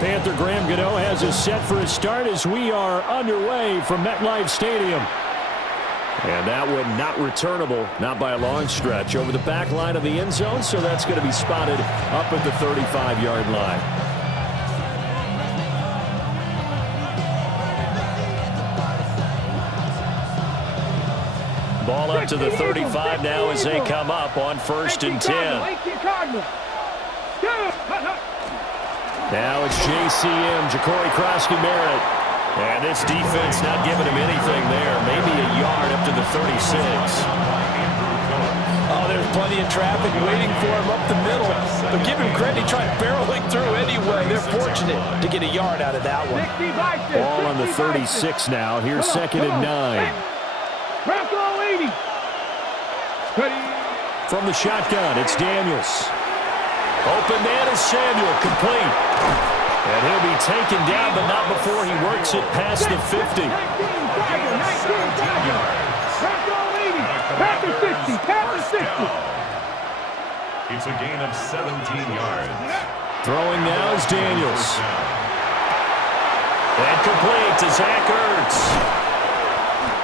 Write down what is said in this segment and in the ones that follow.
Panther Graham Gano has us set for a start as we are underway from MetLife Stadium. And that one not returnable, not by a long stretch, over the back line of the end zone, so that's going to be spotted up at the 35-yard line. Ball up to the 35 now as they come up on 1st and 10. Now it's JCM, Ja'Cory Krosky-Merritt. And this defense not giving him anything there. Maybe a yard up to the 36. Oh, there's plenty of traffic waiting for him up the middle. But give him credit, he tried barreling through anyway. They're fortunate to get a yard out of that one. Ball on the 36 now. Here's 2nd and 9. From the shotgun, it's Daniels. Open man is Samuel, complete. And he'll be taken down, but not before he works it past the 50. It's a gain of 17 yards. Throwing now is Daniels. And complete to Zach Ertz.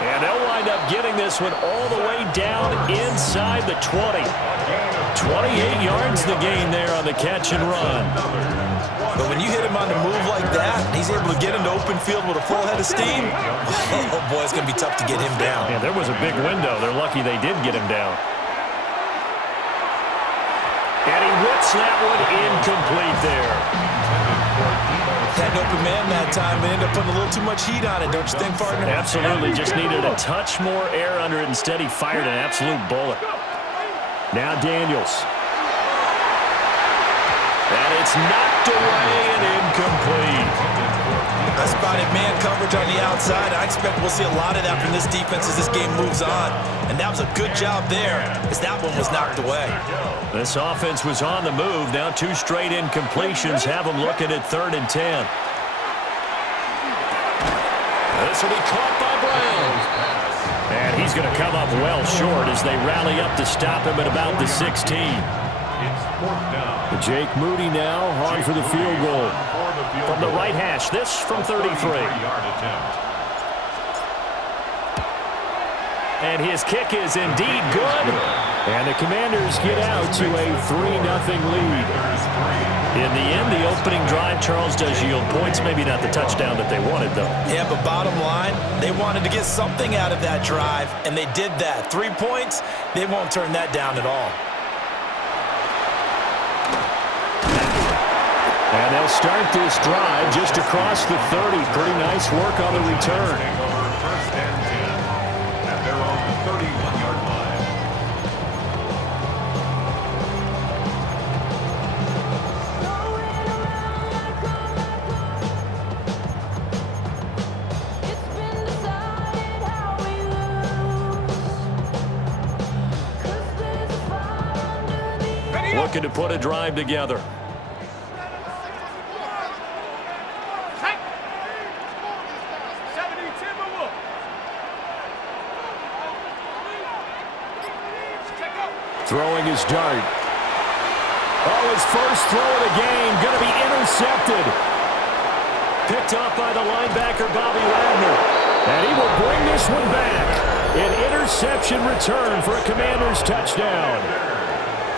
And they'll wind up getting this one all the way down inside the 20. 28 yards the gain there on the catch and run. But when you hit him on the move like that, he's able to get into open field with a full head of steam. Oh, boy, it's going to be tough to get him down. Yeah, there was a big window. They're lucky they did get him down. And he whips that one incomplete there. Had an open man that time, but ended up putting a little too much heat on it, don't you think, partner? Absolutely. Just needed a touch more air under it. Instead, he fired an absolute bullet. Now Daniels. And it's knocked away and incomplete. I spotted man coverage on the outside. I expect we'll see a lot of that from this defense as this game moves on. And that was a good job there as that one was knocked away. This offense was on the move. Now 2 straight incompletions have them looking at 3rd and 10. This will be caught by Brown. And he's going to come up well short as they rally up to stop him at about the 16. Jake Moody now on for the field goal. From the right hash, this from 33. And his kick is indeed good. And the Commanders get out to a 3-0 lead. In the end, the opening drive, Charles, does yield points. Maybe not the touchdown that they wanted, though. Yeah, but bottom line, they wanted to get something out of that drive, and they did that. 3 points, they won't turn that down at all. And they'll start this drive just across the 30. Pretty nice work on the return. First and 10. And they're on the 31-yard line. Looking to put a drive together. Throwing his dart. Oh, his first throw of the game. Going to be intercepted. Picked off by the linebacker, Bobby Wagner. And he will bring this one back. An interception return for a Commanders touchdown.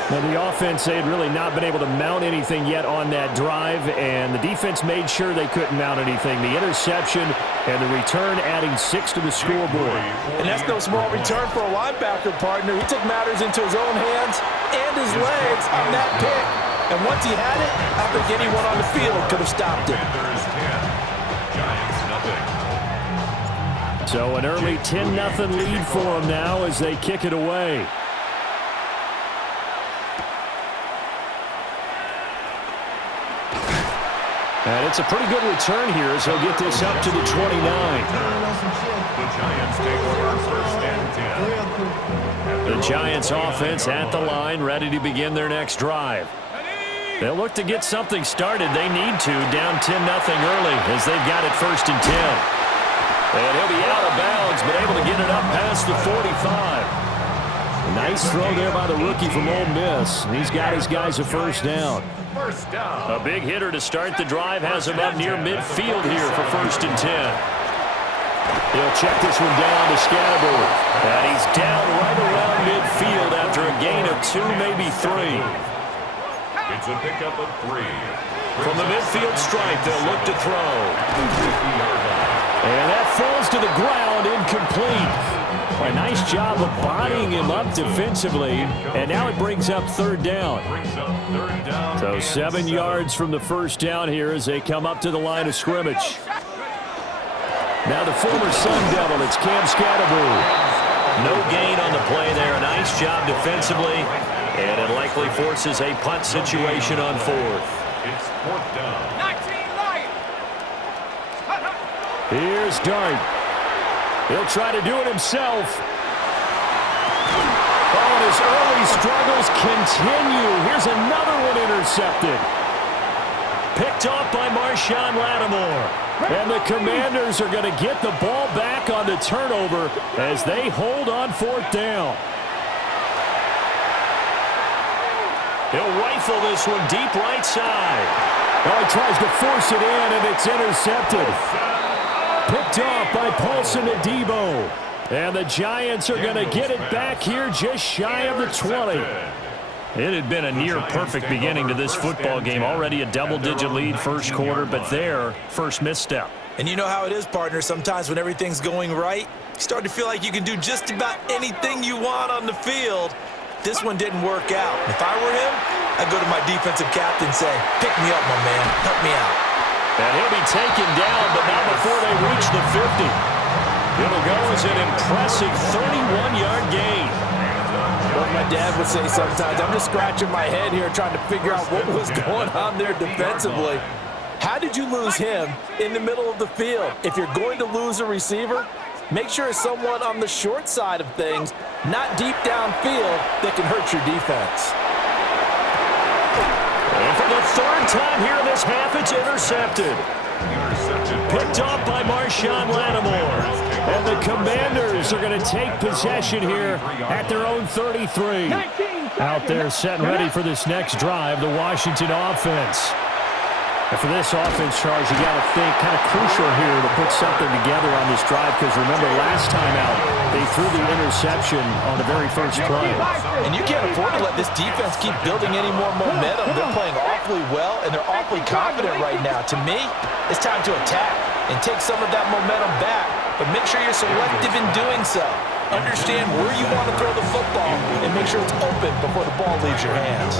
Now, the offense, they had really not been able to mount anything yet on that drive, and the defense made sure they couldn't mount anything. The interception and the return adding 6 to the scoreboard. And that's no small return for a linebacker, partner. He took matters into his own hands and his legs on that pick. And once he had it, I think anyone on the field could have stopped it. So an early 10-0 lead for them now as they kick it away. And it's a pretty good return here as he'll get this up to the 29. The Giants take over first and 10. The Giants offense at the line, ready to begin their next drive. They'll look to get something started. They need to, down 10-0 early as they've got it 1st and 10. And he'll be out of bounds, but able to get it up past the 45. A nice throw there by the rookie from Ole Miss. He's got his guys a first down. first down. A big hitter to start the drive has him up near midfield here for 1st and 10. He'll check this one down to Scatterbury. And he's down right around midfield after a gain of 2, maybe 3. It's a pickup of 3. From the midfield stripe, they'll look to throw. And that falls to the ground, incomplete. A nice job of bodying him up defensively, and now it brings up 3rd down. So 7 yards from the 1st down here as they come up to the line of scrimmage. Now the former Sun Devil, it's Cam Scatterbury. No gain on the play there. A nice job defensively, and it likely forces a punt situation on 4th. It's 4th down. Here's Dart. He'll try to do it himself. Oh, and his early struggles continue. Here's another one intercepted. Picked off by Marshawn Lattimore. And the Commanders are going to get the ball back on the turnover as they hold on 4th down. He'll rifle this one deep right side. Oh, he tries to force it in, and it's intercepted. Picked off by Paulson Adebo. And the Giants are going to get it back here just shy of the 20. It had been a near-perfect beginning to this football game. Already a double-digit lead first quarter, but their first misstep. And you know how it is, partner. Sometimes when everything's going right, you start to feel like you can do just about anything you want on the field. This one didn't work out. If I were him, I'd go to my defensive captain and say, pick me up, my man. Help me out. And he'll be taken down, but not before they reach the 50. It'll go as an impressive 31-yard gain. What my dad would say sometimes, I'm just scratching my head here trying to figure out what was going on there defensively. How did you lose him in the middle of the field? If you're going to lose a receiver, make sure it's someone on the short side of things, not deep downfield, that can hurt your defense. And for the 3rd time here in this half, it's intercepted. Picked off by Marshawn Lattimore. And the Commanders are going to take possession here at their own 33. Out there set and ready for this next drive, the Washington offense. And for this offense, Charles, you got to think kind of crucial here to put something together on this drive, because remember last time out, they threw the interception on the very first play. And you can't afford to let this defense keep building any more momentum. They're playing awfully well, and they're awfully confident right now. To me, it's time to attack and take some of that momentum back, but make sure you're selective in doing so. Understand where you want to throw the football and make sure it's open before the ball leaves your hands.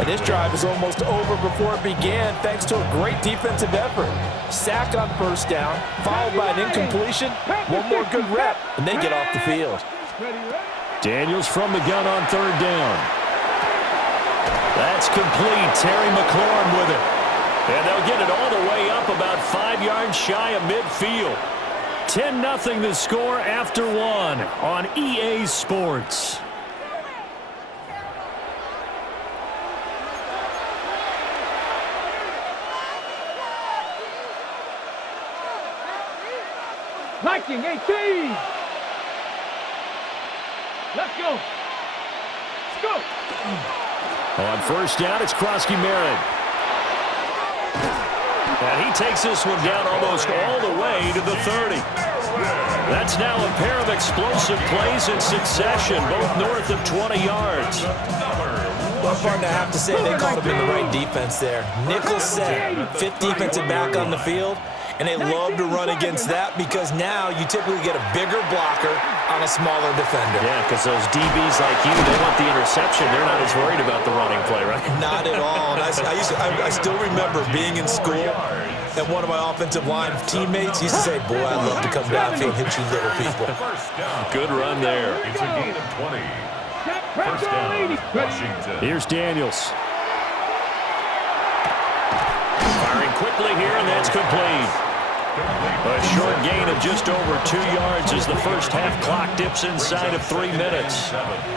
And this drive is almost over before it began thanks to a great defensive effort. Sack on 1st down, followed by an incompletion, one more good rep, and they get off the field. Daniels from the gun on 3rd down. That's complete. Terry McLaurin with it. And they'll get it all the way up about 5 yards shy of midfield. 10-0 the score after 1 on EA Sports. Viking 18. Let's go. Let's go. On 1st down, it's Krosky-Merritt. And he takes this one down almost all the way to the 30. That's now a pair of explosive plays in succession, both north of 20 yards. Well, partner, I have to say they called him in the right defense there. Nickel set, 5th defensive back on the field, and they love to run against that because now you typically get a bigger blocker on a smaller defender. Yeah, because those DBs like you, they want the interception. They're not as worried about the running play, right? Not at all. And I still remember being in school, and one of my offensive line teammates used to say, boy, I'd love to come downfield and hit you little people. Good run there. It's a gain of 20. First down, Washington. Here's Daniels. Firing quickly here, and that's complete. A short gain of just over 2 yards as the first half clock dips inside of 3 minutes.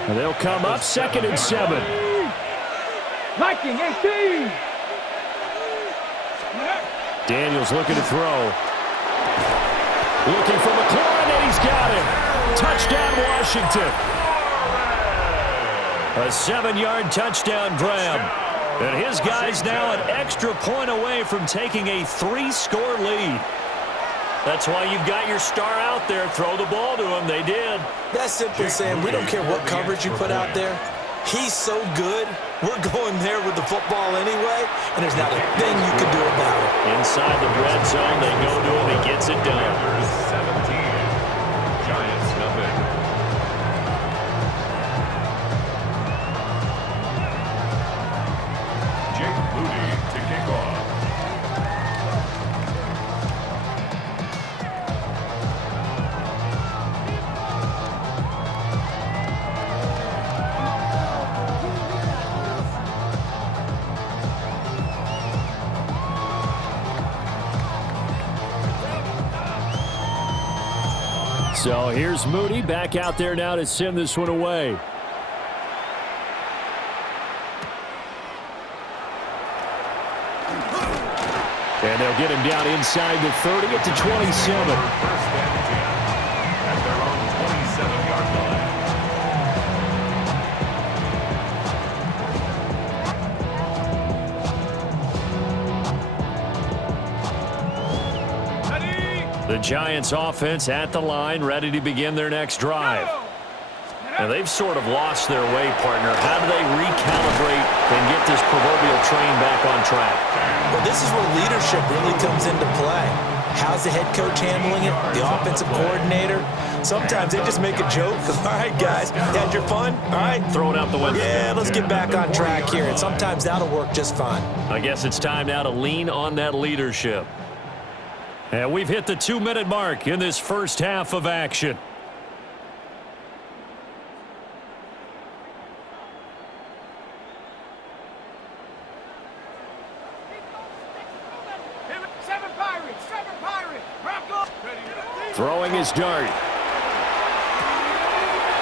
And they'll come up 2nd and 7. Viking 18. Daniels looking to throw. Looking for McLaurin, and he's got him. Touchdown, Washington. A 7-yard touchdown grab. And his guys now an extra point away from taking a 3-score lead. That's why you've got your star out there. Throw the ball to him. They did. That's simply saying we don't care what coverage you put out there. He's so good, we're going there with the football anyway, and there's not a thing you can do about it. Inside the red zone, they go to him. He gets it done. 17. Giants nothing. Jake Moody to kick off. So here's Moody back out there now to send this one away. And they'll get him down inside the 30 at the 27. First and 10 at their own 27-yard line. The Giants offense at the line, ready to begin their next drive. And they've sort of lost their way, partner. How do they recalibrate and get this proverbial train back on track? Well, this is where leadership really comes into play. How's the head coach handling it? The offensive coordinator? Sometimes they just make a joke. All right, guys, you had your fun? All right. Throw it out the window. Yeah, let's get back on track here. And sometimes that'll work just fine. I guess it's time now to lean on that leadership. And we've hit the 2-minute mark in this first half of action. Throwing his dart.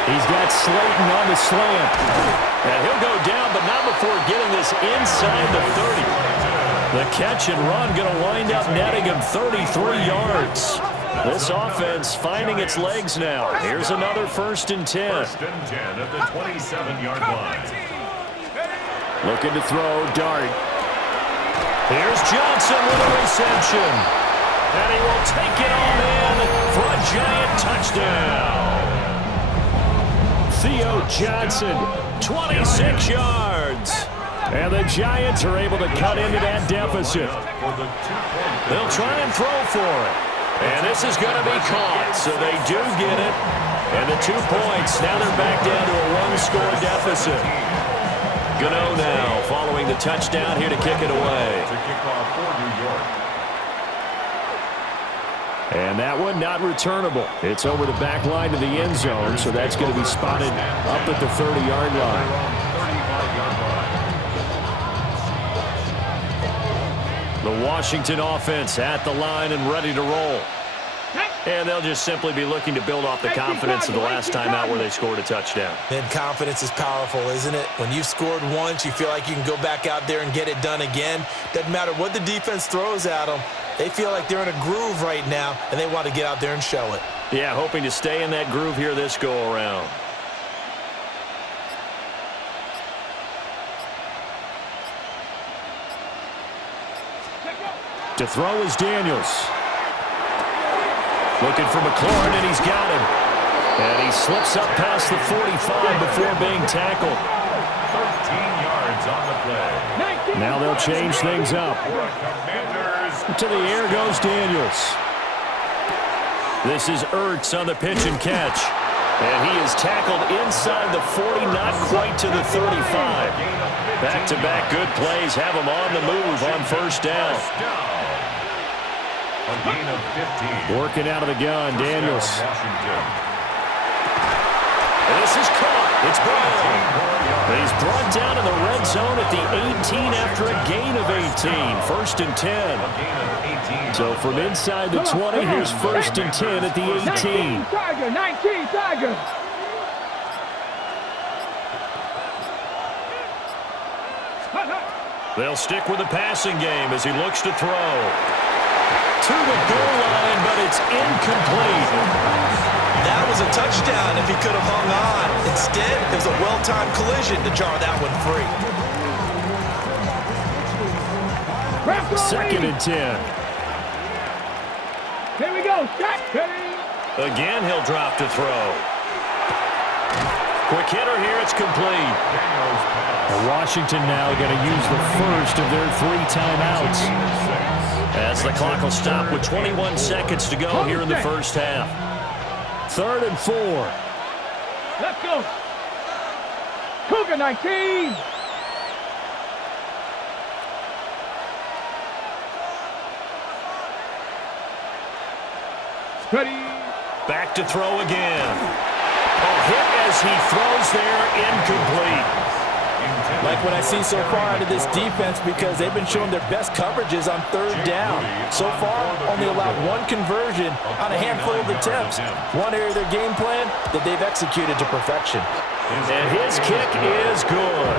He's got Slayton on the slant. And he'll go down, but not before getting this inside the 30. The catch and run going to wind up netting him 33 yards. This offense finding its legs now. Here's another 1st and 10. 1st and 10 at the 27-yard line. Looking to throw, dart. Here's Johnson with a reception. And he will take it on in for a Giant touchdown. Theo Johnson, 26 yards. And the Giants are able to cut into that deficit. They'll try and throw for it. And this is going to be caught, so they do get it. And the 2 points, now they're back down to a 1-score deficit. Gano now following the touchdown here to kick it away. To kick off for New York. And that one not returnable. It's over the back line to the end zone, so that's going to be spotted up at the 30-yard line. 35-yard line. The Washington offense at the line and ready to roll. And they'll just simply be looking to build off the confidence of the last time out where they scored a touchdown. And confidence is powerful, isn't it? When you've scored once, you feel like you can go back out there and get it done again. Doesn't matter what the defense throws at them. They feel like they're in a groove right now, and they want to get out there and show it. Yeah, hoping to stay in that groove here this go-around. To throw is Daniels. Looking for McLaurin, and he's got him. And he slips up past the 45 before being tackled. 13 yards on the play. Now they'll change things up. To the air goes Daniels. This is Ertz on the pitch and catch. And he is tackled inside the 40, not quite to the 35. Back-to-back good plays have him on the move on 1st down. A gain of 15. Working out of the gun, Daniels. Washington. This is caught. It's Brown. He's brought down in the red zone at the 18 after a gain of 18. 1st and 10. A gain of 18. So from inside the 20, here's 1st and 10 at the 18. 19 Tiger. They'll stick with the passing game as he looks to throw. To the goal line, but it's incomplete. That was a touchdown if he could have hung on. Instead, it was a well-timed collision to jar that one free. 2nd and 10. Here we go. Shot. Ready. Again, he'll drop to throw. Quick hitter here. It's complete. Washington now going to use the first of their 3 timeouts, as the clock will stop with 21 seconds to go here in the first half. 3rd and 4. Let's go. Cougar 19. Ready. Back to throw again. A hit as he throws there, incomplete. Like what I see so far out of this defense, because they've been showing their best coverages on 3rd down. So far, only allowed 1 conversion on a handful of attempts. One area of their game plan that they've executed to perfection. And his kick is good.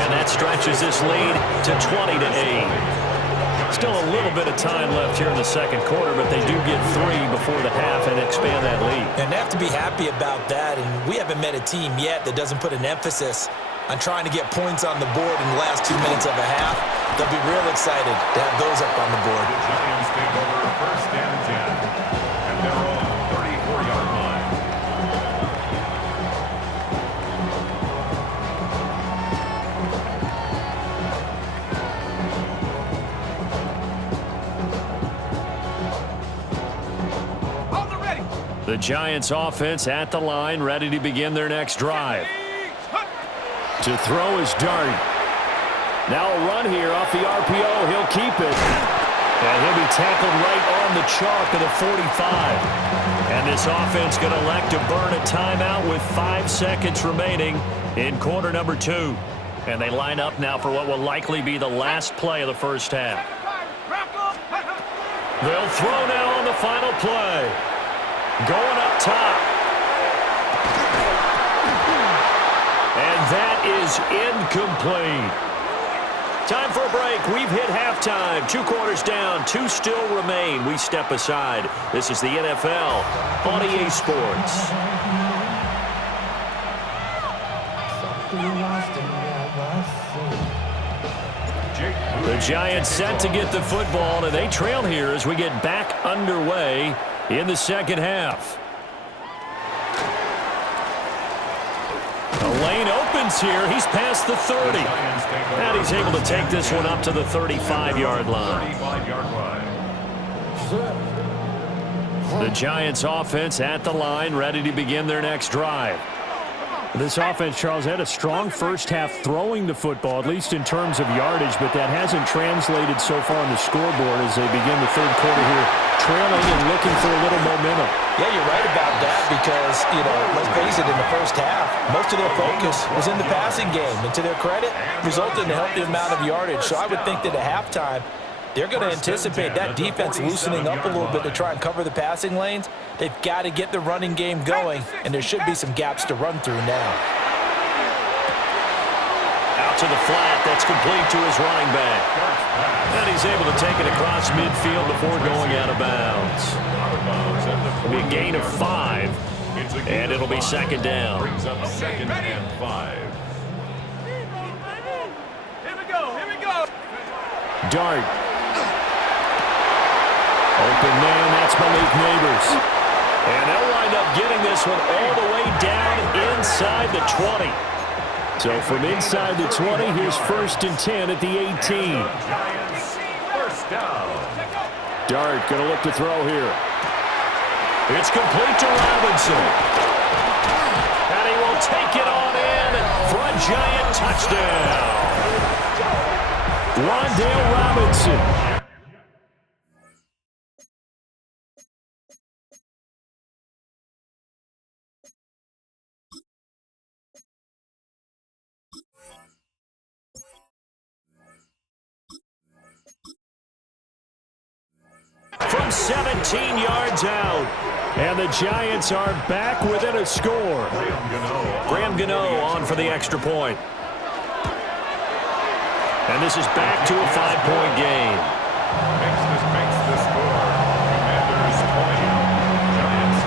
And that stretches this lead to 20-8. Still a little bit of time left here in the 2nd quarter, but they do get 3 before the half and expand that lead. And they have to be happy about that, and we haven't met a team yet that doesn't put an emphasis on trying to get points on the board in the last 2 minutes of a half. They'll be real excited to have those up on the board. The Giants take over 1st and 10 at their own 34-yard line. The Giants offense at the line, ready to begin their next drive. To throw is Dart. Now a run here off the RPO. He'll keep it. And he'll be tackled right on the chalk of the 45. And this offense going to elect to burn a timeout with 5 seconds remaining in quarter number 2. And they line up now for what will likely be the last play of the first half. They'll throw now on the final play. Going up top. And that is incomplete. Time for a break. We've hit halftime. 2 quarters down. 2 still remain. We step aside. This is the NFL on EA Sports. The Giants set to get the football, and they trail here as we get back underway in the 2nd half. The lane opens here. He's past the 30. And he's able to take this one up to the 35-yard line. The Giants offense at the line, ready to begin their next drive. This offense, Charles, had a strong first half throwing the football, at least in terms of yardage, but that hasn't translated so far on the scoreboard as they begin the 3rd quarter here, trailing and looking for a little momentum. Yeah, you're right about that because, let's face it, in the first half, most of their focus was in the passing game. And to their credit, resulted in a healthy amount of yardage. So I would think that at halftime, they're going to anticipate that defense loosening up a little bit to try and cover the passing lanes. They've got to get the running game going, and there should be some gaps to run through now. Out to the flat. That's complete to his running back. And he's able to take it across midfield before going out of bounds. It'll be a gain of 5, and it'll be 2nd down. Brings up 2nd and 5. Here we go. Dart. Open man, that's Malik Neighbors. And they'll wind up getting this one all the way down inside the 20. So from inside the 20, here's 1st and 10 at the 18. Giants, 1st down. Dart going to look to throw here. It's complete to Robinson. And he will take it on in for a Giant touchdown. Rondale Robinson. From 17 yards out. And the Giants are back within a score. Graham Gano on for the extra point. And this is back to a 5-point game. Makes the score. Commanders 20, Giants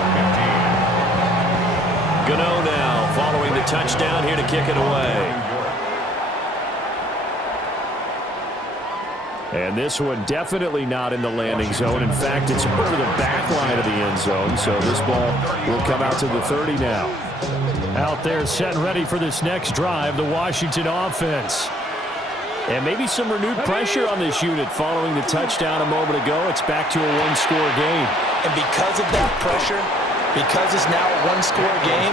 15. Gano now following the touchdown here to kick it away. And this one definitely not in the landing zone. In fact, it's over the back line of the end zone. So this ball will come out to the 30 now. Out there set and ready for this next drive, the Washington offense. And maybe some renewed pressure on this unit following the touchdown a moment ago. It's back to a one-score game. And because of that pressure, because it's now a one-score game,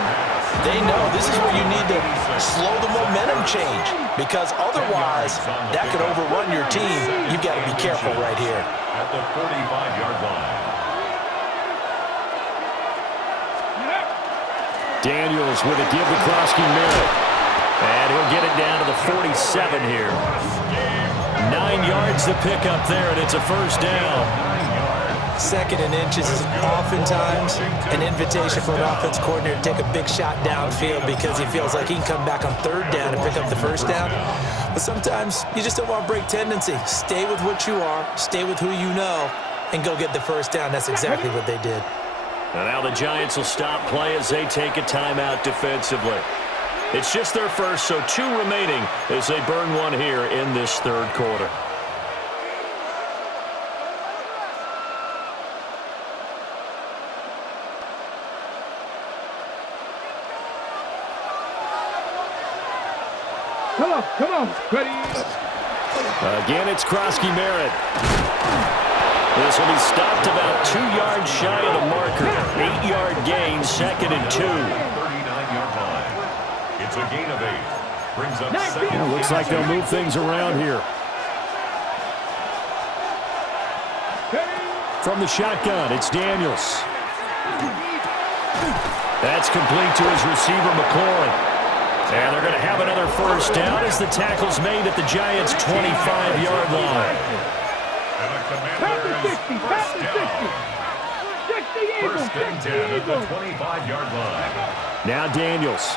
they know this is where you need to slow the momentum change, because otherwise that could overrun your team. You've got to be careful right here. At the 45-yard line. Daniels with a give to Krosky-Merritt. And he'll get it down to the 47 here. 9 yards to pick up there, and it's a first down. Second and inches is oftentimes an invitation for an offense coordinator to take a big shot downfield because he feels like he can come back on third down and pick up the first down. But sometimes you just don't want to break tendency. Stay with what you are, stay with who you know, and go get the first down. That's exactly what they did. And now the Giants will stop play as they take a timeout defensively. It's just their first, so 2 remaining as they burn one here in this third quarter. Come on, ready. Again, it's Krosky-Merritt. This will be stopped about 2 yards shy of the marker. 8-yard gain, 2nd and 2. 39-yard line. It's a gain of 8. Brings up second. It looks like they'll move things around here. From the shotgun, it's Daniels. That's complete to his receiver, McLaurin. And they're going to have another first down as the tackle's made at the Giants' 25-yard line. And the Commanders first down. 1st and 10 at the 25-yard line. Now Daniels.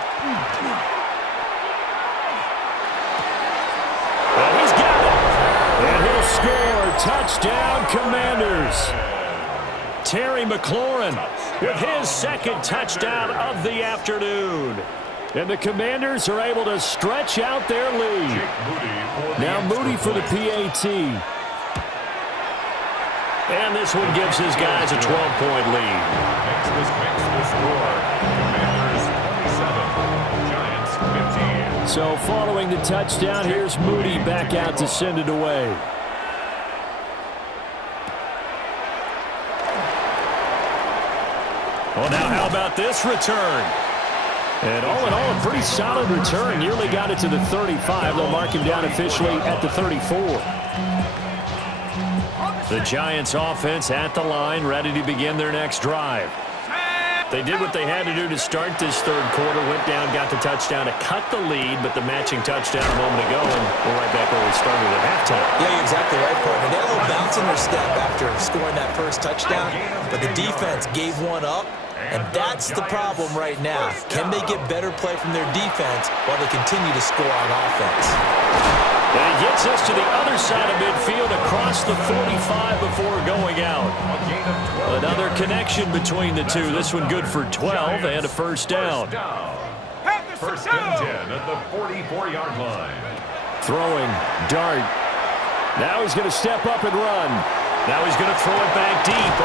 And he's got it. And he'll score. Touchdown, Commanders. Terry McLaurin with his 2nd touchdown of the afternoon. And the Commanders are able to stretch out their lead. Now Moody for the PAT. And this one gives his guys a 12-point lead. Next makes the score. Commanders 27, Giants 15. So following the touchdown, here's Moody back out to send it away. Well, now how about this return? And all in all, a pretty solid return. Nearly got it to the 35. They'll mark him down officially at the 34. The Giants offense at the line, ready to begin their next drive. They did what they had to do to start this third quarter, went down, got the touchdown to cut the lead, but the matching touchdown a moment ago, and we're right back where we started at halftime. Yeah, you're exactly right, partner. They had a little bounce in their step after scoring that first touchdown, but the defense gave one up. And that's the problem right now. Can they get better play from their defense while they continue to score on offense? And he gets us to the other side of midfield across the 45 before going out. Another connection between the two. This one good for 12 and a first down. 1st and 10 at the 44-yard line. Throwing, Dart. Now he's going to step up and run. Now he's going to throw it back deep